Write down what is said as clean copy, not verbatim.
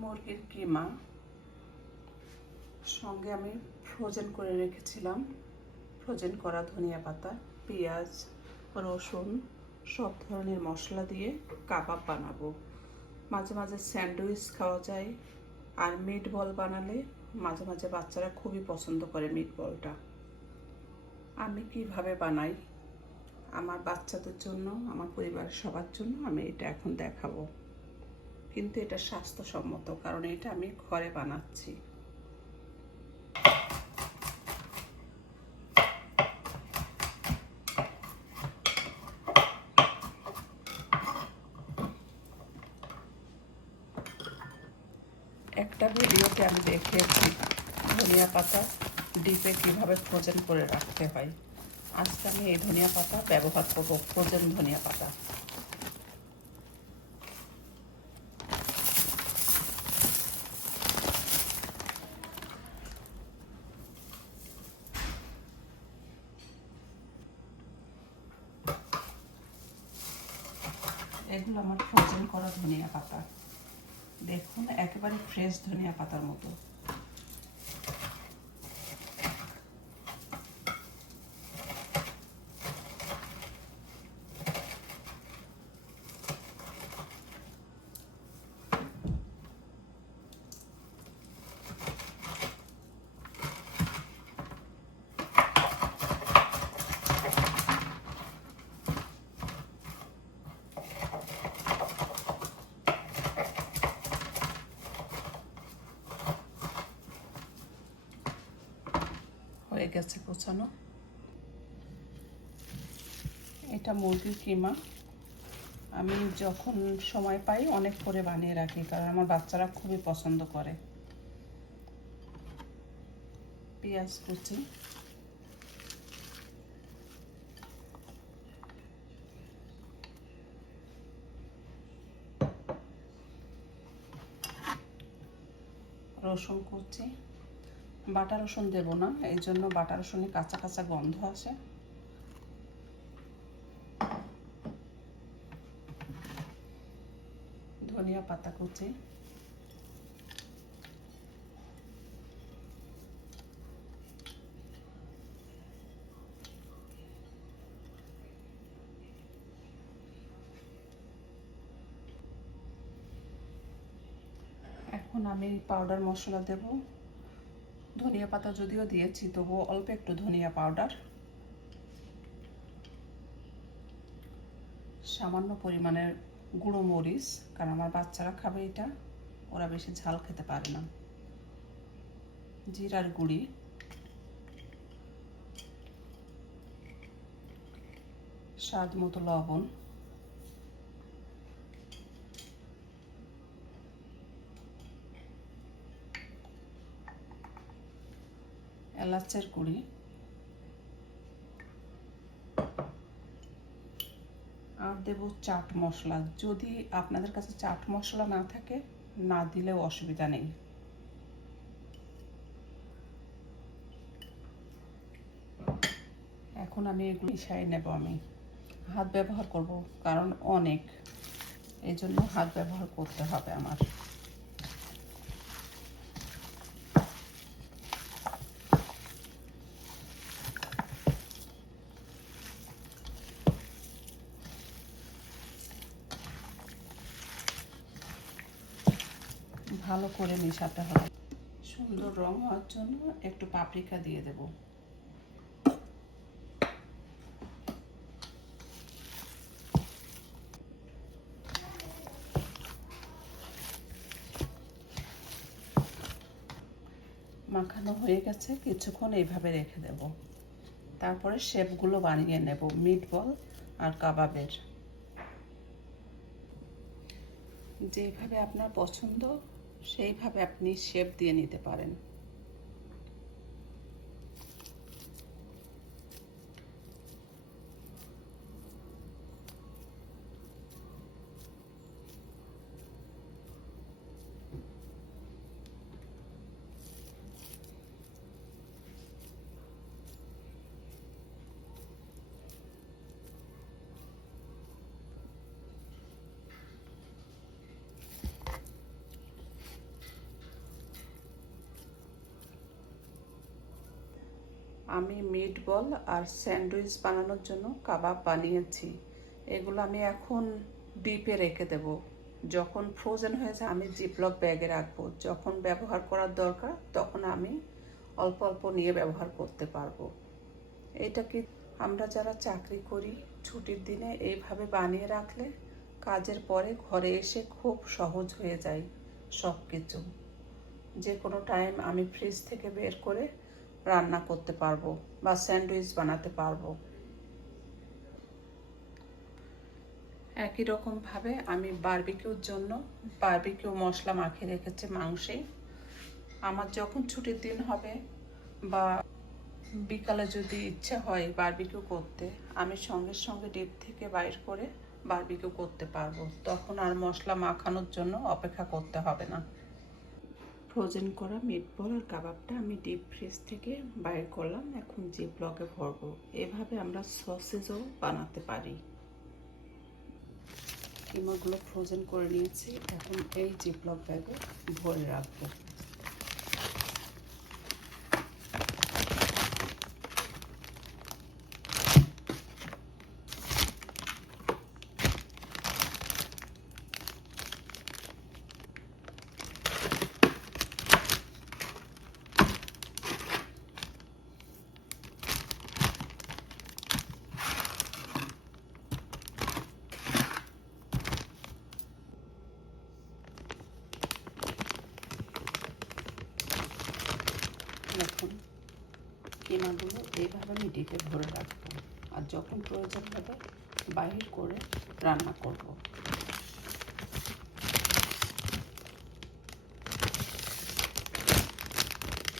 মুরগির কিমা সঙ্গে আমি ফ্রোজেন করে রেখেছিলাম। ফ্রোজেন করা ধনিয়া পাতা, পেঁয়াজ, রসুন সব ধরনের মশলা দিয়ে কাবাব বানাবো। মাঝে মাঝে স্যান্ডউইচ খাওয়া যায়, আর মিট বল বানালে মাঝে মাঝে বাচ্চারা খুবই পছন্দ করে মিট বলটা। আমি কিভাবে বানাই আমার বাচ্চাদের জন্য, আমার পরিবারের সবার জন্য আমি এটা এখন দেখাবো। কিন্তু এটা স্বাস্থ্যসম্মত, কারণ এটা আমি ঘরে বানাচ্ছি। একটা ভিডিওতে আমি দেখিয়েছি ধনিয়া পাতা ডিপে কীভাবে ফ্রোজেন করে রাখতে হয়। আজকে আমি এই ধনিয়া পাতা ব্যবহার করব, ফ্রোজেন ধনিয়া পাতা। এগুলো আমার ফ্রোজেন করা ধনিয়া পাতা। দেখুন, একেবারে ফ্রেশ ধনিয়া পাতার মতো। হয়ে গেছে গোছানো। এটা মুরগির কিমা। আমি যখন সময় পাই অনেক করে বানিয়ে রাখি, কারণ আমার বাচ্চারা খুবই পছন্দ করে। পেঁয়াজ কুচি, রসুন কুচি। বাটা রসুন দেব না, এই জন্য বাটা রসুনে কাঁচা কাঁচা গন্ধ আসে। ধনিয়া পাতা কুচি, এখন আমি পাউডার মশলা দেব। ধনিয়া পাতা যদিও দিয়েছি, তবুও অল্প একটু ধনিয়া পাউডার, সামান্য পরিমাণের গুঁড়ো মরিচ, কারণ আমার বাচ্চারা খাবে এটা, ওরা বেশি ঝাল খেতে পারে না। জিরার গুঁড়ি, স্বাদ মতো লবণ, এলাচের গুঁড়ি, আর দেব চাট মশলা। যদি আপনাদের কাছে চাট মশলা না থাকে, না দিলেও অসুবিধা নেই। এখন আমি এগুলো মিশিয়ে নেব। আমি হাত ব্যবহার করব, কারণ অনেক, এই জন্য হাত ব্যবহার করতে হবে আমার। ভালো করে মেশাতে হবে। সুন্দর রং হওয়ার জন্য একটু পাপরিকা দিয়ে দেব। মাখানো হয়ে গেছে, কিছুক্ষণ এইভাবে রেখে দেব। তারপরে শেপগুলো বানিয়ে নেব, মিট বল আর কাবাবের। যেইভাবে আপনার পছন্দ সেইভাবে আপনি শেপ দিয়ে নিতে পারেন। আমি মিট বল আর স্যান্ডউইচ বানানোর জন্য কাবাব বানিয়েছি। এগুলো আমি এখন ডিপে রেখে দেব। যখন ফ্রোজেন হয়ে যায় আমি জিপলক ব্যাগে রাখবো। যখন ব্যবহার করার দরকার তখন আমি অল্প অল্প নিয়ে ব্যবহার করতে পারবো। এটা কি আমরা যারা চাকরি করি ছুটির দিনে এইভাবে বানিয়ে রাখলে কাজের পরে ঘরে এসে খুব সহজ হয়ে যায় সব কিছু। যে কোনো টাইম আমি ফ্রিজ থেকে বের করে রান্না করতে পারবো বা স্যান্ডউইচ বানাতে পারবো। একই রকমভাবে আমি বারবিকিউর জন্য বারবিকিউ মশলা মাখিয়ে রেখেছি মাংসে। আমার যখন ছুটির দিন হবে বা বিকালে যদি ইচ্ছে হয় বারবিকিউ করতে, আমি সঙ্গে সঙ্গে ডিপ থেকে বাইর করে বারবিকিউ করতে পারবো। তখন আর মশলা মাখানোর জন্য অপেক্ষা করতে হবে না। ফ্রোজেন করা মিটবল আর কাবাবটা আমি ডিপ ফ্রিজ থেকে বাইর করলাম, এখন জিপলকে ভরবো। এভাবে আমরা সসেজও বানাতে পারি। কিমাগুলো ফ্রোজেন করে নিয়েছি, এখন এই জিপলক ব্যাগে ভরে রাখবো। এখন কিমাগুলো এইভাবে আমি ডিপে ভরে রাখবো, আর যখন প্রয়োজন হবে বাহির করে রান্না করব।